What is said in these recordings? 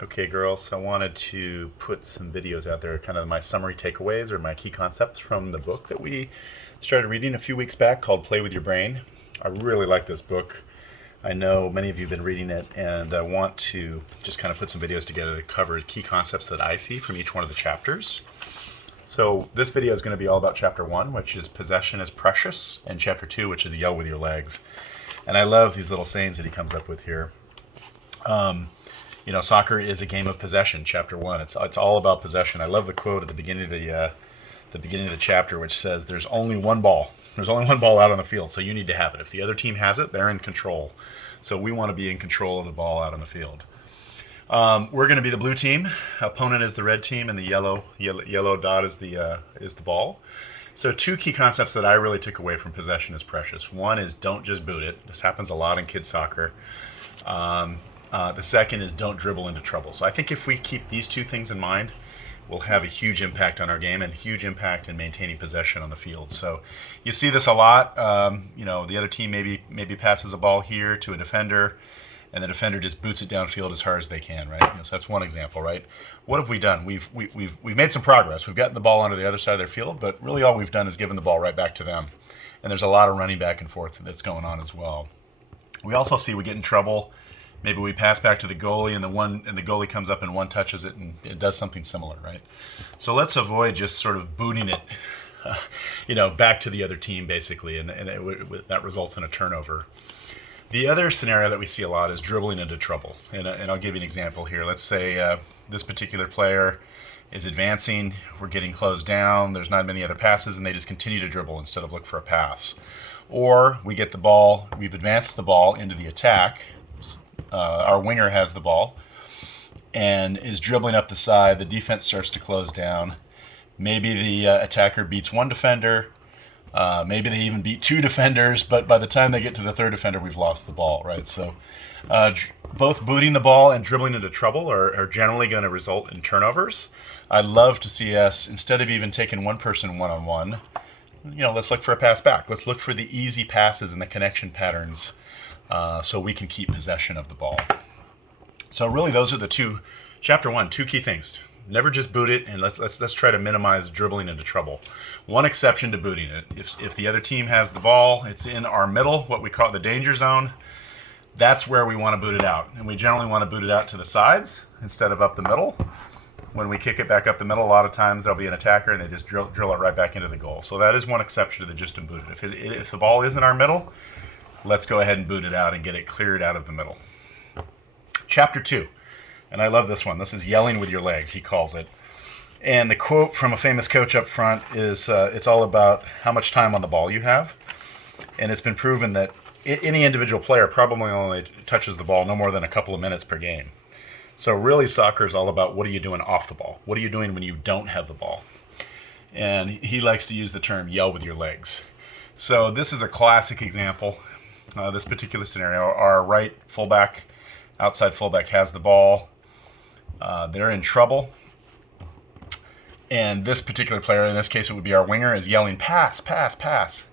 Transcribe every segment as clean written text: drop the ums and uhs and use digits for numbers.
Okay, girls, I wanted to put some videos out there, kind of my summary takeaways or my key concepts from the book that we started reading a few weeks back called Play with Your Brain. I really like this book. I know many of you have been reading it, and I want to just kind of put some videos together that cover key concepts that I see from each one of the chapters. So this video is going to be all about chapter 1, which is possession is precious, and chapter 2, which is yell with your legs. And I love these little sayings that he comes up with here. Soccer is a game of possession. Chapter 1. It's all about possession. I love the quote at the beginning of the chapter, which says, "There's only one ball. There's only one ball out on the field, so you need to have it. If the other team has it, they're in control. So we want to be in control of the ball out on the field." We're going to be the blue team. Opponent is the red team, and the yellow dot is the ball. So two key concepts that I really took away from possession is precious. One is don't just boot it. This happens a lot in kids soccer. The second is don't dribble into trouble. So I think if we keep these two things in mind, we'll have a huge impact on our game and huge impact in maintaining possession on the field. So you see this a lot. The other team maybe passes a ball here to a defender, and the defender just boots it downfield as hard as they can, right? So that's one example, right? What have we done? We've made some progress. We've gotten the ball onto the other side of their field, but really all we've done is given the ball right back to them. And there's a lot of running back and forth that's going on as well. We also see we get in trouble. Maybe we pass back to the goalie, and the goalie comes up and one touches it, and it does something similar, right? So let's avoid just sort of booting it, back to the other team, basically, and that results in a turnover. The other scenario that we see a lot is dribbling into trouble, and I'll give you an example here. Let's say this particular player is advancing, we're getting closed down, there's not many other passes, and they just continue to dribble instead of look for a pass. Or we get the ball, we've advanced the ball into the attack. Our winger has the ball and is dribbling up the side. The defense starts to close down. Maybe the attacker beats one defender. Maybe they even beat two defenders, but by the time they get to the third defender, we've lost the ball, right? So both booting the ball and dribbling into trouble are generally going to result in turnovers. I'd love to see us, instead of even taking one person one-on-one, let's look for a pass back. Let's look for the easy passes and the connection patterns so we can keep possession of the ball. So really those are the chapter 1, two key things. Never just boot it, and let's try to minimize dribbling into trouble. One exception to booting it: if the other team has the ball, it's in our middle, what we call the danger zone. That's where we want to boot it out, and we generally want to boot it out to the sides instead of up the middle. When we kick it back up the middle, a lot of times there'll be an attacker, and they just drill it right back into the goal. So that is one exception to the just and boot it. If the ball is in our middle, let's go ahead and boot it out and get it cleared out of the middle. Chapter 2. And I love this one. This is yelling with your legs, he calls it. And the quote from a famous coach up front is, it's all about how much time on the ball you have. And it's been proven that any individual player probably only touches the ball no more than a couple of minutes per game. So really soccer is all about what are you doing off the ball? What are you doing when you don't have the ball? And he likes to use the term yell with your legs. So this is a classic example. This particular scenario, our right fullback, outside fullback has the ball. They're in trouble. And this particular player, in this case it would be our winger, is yelling, "Pass, pass, pass."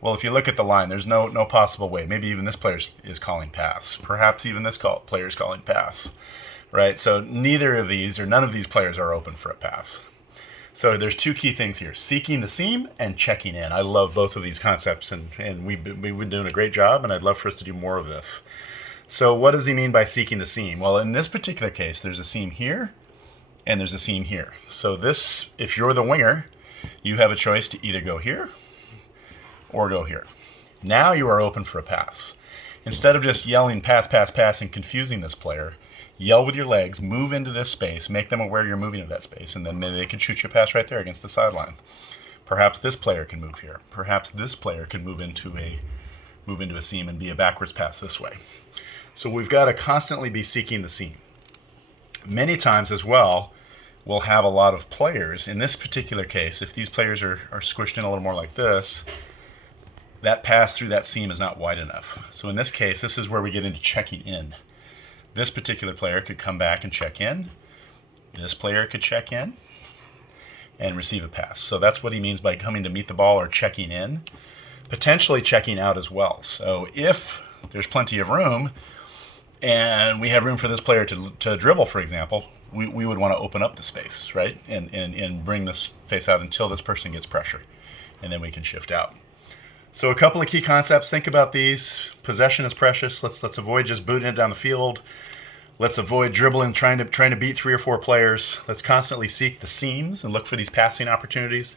Well, if you look at the line, there's no possible way. Maybe even this player is calling pass. Perhaps even this player is calling pass. Right? So neither of these, or none of these players are open for a pass. So there's two key things here: seeking the seam and checking in. I love both of these concepts, and we've been doing a great job, and I'd love for us to do more of this. So what does he mean by seeking the seam? Well, in this particular case, there's a seam here, and there's a seam here. So this, if you're the winger, you have a choice to either go here or go here. Now you are open for a pass. Instead of just yelling pass, pass, pass and confusing this player, yell with your legs, move into this space, make them aware you're moving into that space, and then maybe they can shoot you a pass right there against the sideline. Perhaps this player can move here. Perhaps this player can move into a seam and be a backwards pass this way. So we've got to constantly be seeking the seam. Many times as well, we'll have a lot of players. In this particular case, if these players are squished in a little more like this, that pass through that seam is not wide enough. So in this case, this is where we get into checking in. This particular player could come back and check in. This player could check in and receive a pass. So that's what he means by coming to meet the ball or checking in. Potentially checking out as well. So if there's plenty of room, and we have room for this player to dribble, for example, we would want to open up the space, right? And bring the space out until this person gets pressure, and then we can shift out. So a couple of key concepts. Think about these. Possession is precious. Let's avoid just booting it down the field. Let's avoid dribbling, trying to beat 3 or 4 players. Let's constantly seek the seams and look for these passing opportunities.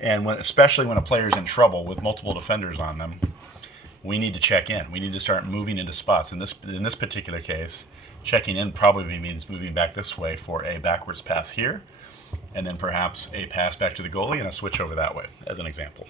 And especially when a player is in trouble with multiple defenders on them, we need to check in. We need to start moving into spots. In this particular case, checking in probably means moving back this way for a backwards pass here, and then perhaps a pass back to the goalie and a switch over that way, as an example.